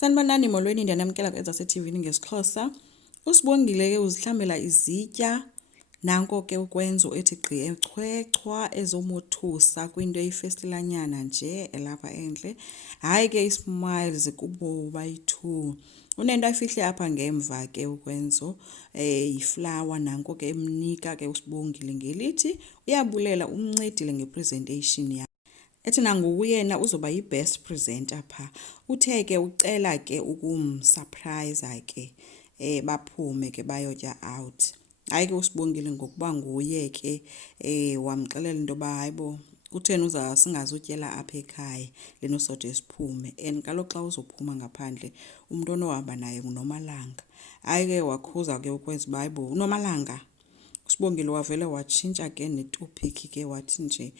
Sanibonani molweni ndiyanamkela kwenza se-TV ngesixhosa. Usibongile ke uzihlambela izitya nanko ke ukwenzo ethi gqi echwechwa ezomothusa kwinto eyifestilanyana nje elapha endle. Hayi ke ismiles kubo bayi-2. Unento afihle apha ngemva ke ukwenzo yiflower nanko ke emnika ke usibongile ngelithi uyabulela umncedile ngepresentation yakhe. Ethi nangoku yena uzoba yi-best presenter pha. Uthe ke ucela ke ukumsurprise ke baphume ke bayotya out. Hayi ke usibongile ngokuba nguye ke wamxelela into yoba hayibo kutheni singazutyela apha ekhaya lena sode siphume and kaloku xa uzophuma ngaphandle umuntu onohamba naye nguNomalanga. Hayi ke wakhuza ke ukwenza uba hayibo uNomalanga Sibongile wavele watshintsha ke netopiki ke wathi nje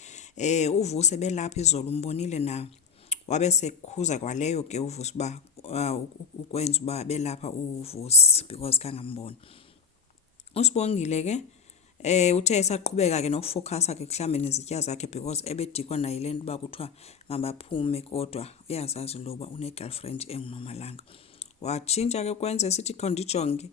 uVusi belapha izolo umbonile na wabe sekhuza kwaleyo ke uVusi ba ukwenza uba belapha uVusi because kangambona. Usibongile ke uthe esaqhubeka ke nokufocusa ke kuhlambeni izitya zakhe because ebedikwa naye lento uba kuthiwa mabaphume kodwa uyazazi loba une-girlfriend enguNomalanga. Watshintsha ke kwenza esithi khondijonge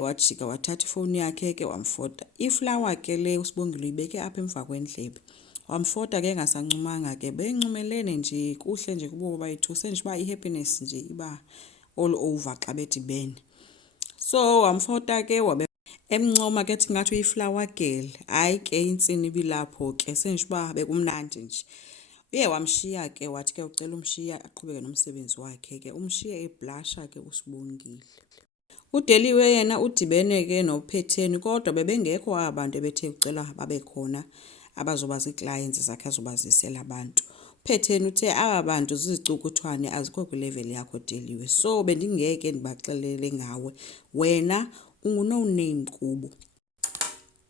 wajika wathatha ifowuni yakhe ke wamfota iflower ke le usibongile uyibeke apha emva kwendlebe. Wamfota ke engasancumanga ke bencumelene nje kuhle nje kubo bayi-2 senje uba i-happiness nje iba all over xa bedibene. So wamfota ke wabe emncoma ke ethi ngathi uyiflower girl. Hayi ke intsini bilapho ke senje uba bekumnandi nje. Uye wamshiya ke wathi ke ucela umshiya aqhubeke nomsebenzi wakhe ke umshiye eblusha ke usibongile. UDeliwe yena udibene ke noPhetheni kodwa bebengekho abantu ebethe ucela babe khona abazoba zii-clients zakhe azobazisela abantu. uPhetheni uthe aba bantu zizicukuthwane azikho kwilevel yakho Deliwe, so bendingeke ndibaxelele ngawe wena ungu-no name kubo.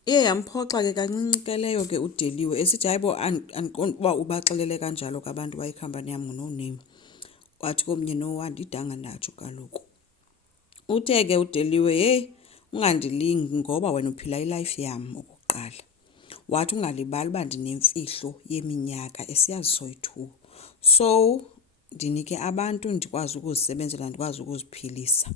Iye yamphoxa ke kancinci ke leyo ke uDeliwe esithi hayibo andiqondi uba ubaxelele kanjalo kabantu bayikhampani yam ngu-no name. Wathi komnye no andidanga ndatsho kaloku. Uthe ke uDeliwe hey ungandilingi ngoba wena uphila ilife yam okokuqala. Wathi ungalibali uba ndinemfihlo yeminyaka esiyazi soyi-2. So ndinike abantu ndikwazi ukuzisebenzela ndikwazi ukuziphilisa.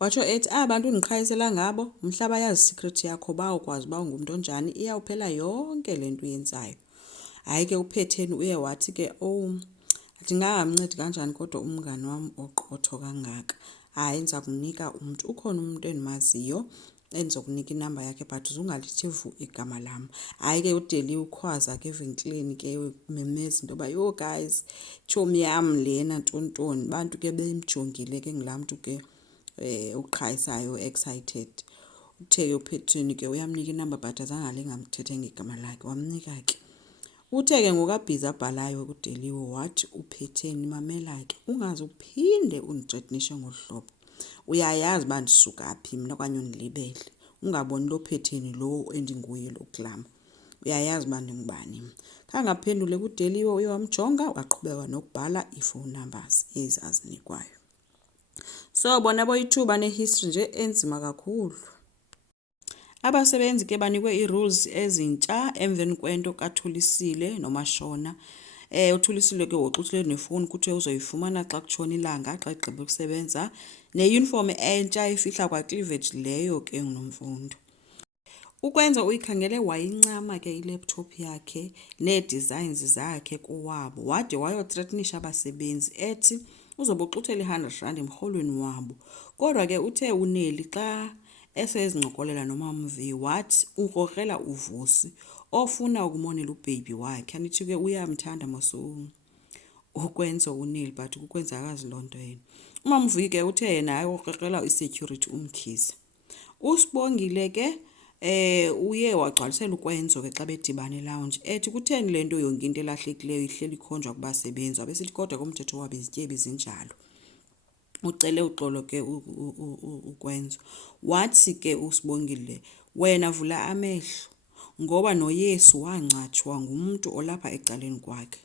Watsho ethi abantu undiqhayisela ngabo mhlaba yazi secret yakho bawukwazi uba ungumntu onjani iyawuphela yonke le nto uyenzayo. Hayi ke uPhetheni uye wathi ke ndingangamncedi kanjani kodwa umngani wam oqotho kangaka. Hayi ndiza kunika umntu ukhona umuntu endimaziyo endizokunika inamba yakhe but uzungalithi vu igama lam. Hayi ke uDeliwe ukhwaza ke evenkileni ke memeza into yoba yo guys tshomi yam lena ntontoni bantu ke bemjongile ke ngulaa mntu ke uqhayisayo excited. Uthe ke uPhetheni ke uyamnika inamba but azange alingamthethe ngegama lakhe wamnika ke. Uthe ke ngokabhizi abhalayo kuDeliwe wathi uPhetheni mamela ke ungaze uphinde undithreatenishe ngohlobo. Uyayazi uba ndisuka phi mina okanye undilibele. Ungaboni lo Phetheni lo endinguye lo Dlama. Uyayazi uba ndingubani. Khangaphendule kuDeliwe uye wamjonga waqhubeka nokubhala iphone numbers ezazinikwayo. So bona boyi-2 bane-history nje enzima kakhulu. Abasebenzi ke banikwe ii-rules ezintsha emveni kwento kaThulisile noMashona. UThulisile ke woxuthile nefowuni kuthiwe uzoyifumana xa kutshona ilanga xa igqibe ukusebenza. Ne-uniform entsha ifihla kwa-cleavage leyo ke nguNomfundo. Ukwenza uyikhangele wayincama ke i-laptop yakhe nee-designs zakhe kowabo wade wayothreatenisha abasebenzi ethi uzobe uxuthela i-R100 emrholweni wabo. Kodwa ke uthe uNeli xa esezincokolela nomamV wathi ukrokrela uVusi ofuna ukumonela ubaby wakhe. Andithi ke uyamthanda maso ukwenza uNeli but ukwenza akazi loo nto yena. UMamV ke uthe yena hayi ukrokrela i-security umkhize. Usibongile ke uye wagcwalisela ukwenzo ke xa bedibane lounge ethi kutheni lento yonke into elahlekileyo ihleli ikhonjwa kubasebenzi wabesithi kodwa komthetho wabo izityebi zinjalo. Ucele uxolo ke ukwenzo. Wathi ke usibongile wena vula amehlo ngoba noYesu wancatshwa ngumuntu olapha ecaleni kwakhe.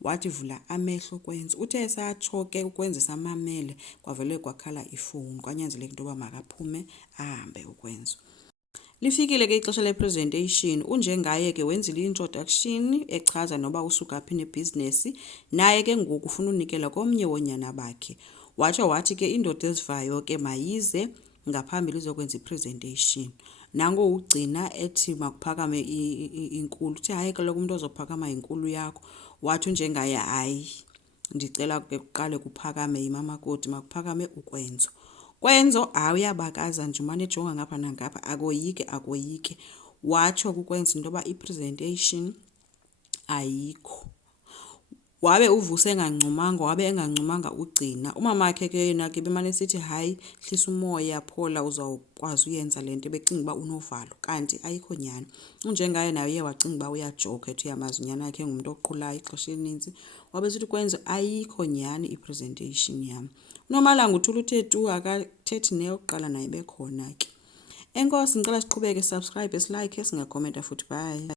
Wathi vula amehlo kwenza. Uthe esatsho ke ukwenza samamele kwavele kwakhala ifowuni kwanyanzeleka into yoba makaphume ahambe ukwenza. Lifikile ke ixesha le-presentation unjengaye ke wenzile i-introduction echaza noba usuka phi nebhizinesi naye ke ngoku ufuna unikela komnye wonyana bakhe. wathi ke indoda ezivayo ke mayize ngaphambili izokwenza ipresentation. Nango ugcina ethi makuphakame inkulu. Uthi hayi kaloku umuntu ozophakama inkulu yakho. Wathi njengaye hayi ndicela ke kuqale kuphakame imama koti makuphakame ukwenzo. Kwenzo uyabakaza nje umane ejonga ngapha nangapha akoyike. Watsho kukwenza into yoba ipresentation ayikho. Wabe uvuse engancumanga ugcina. Umama wakhe ke yena ke bemane sithi hayi hlisa umoya Phola uzawukwazi uyenza lento becinga uba unovalo kanti ayikho nyani. Unjengaye naye uye wacinga uba uyajoka ethi uyamazi unyana yakhe ngumuntu oqhulayo ixesha elininzi. Wabe sithi kwenza ayikho nyani ipresentation yam. Unomalanga uthula uthe tu akathethi neyokuqala naye bekhona ke. Enkosi ngicela siqhubeke, subscribe, silike, singakhomenta futhi bye.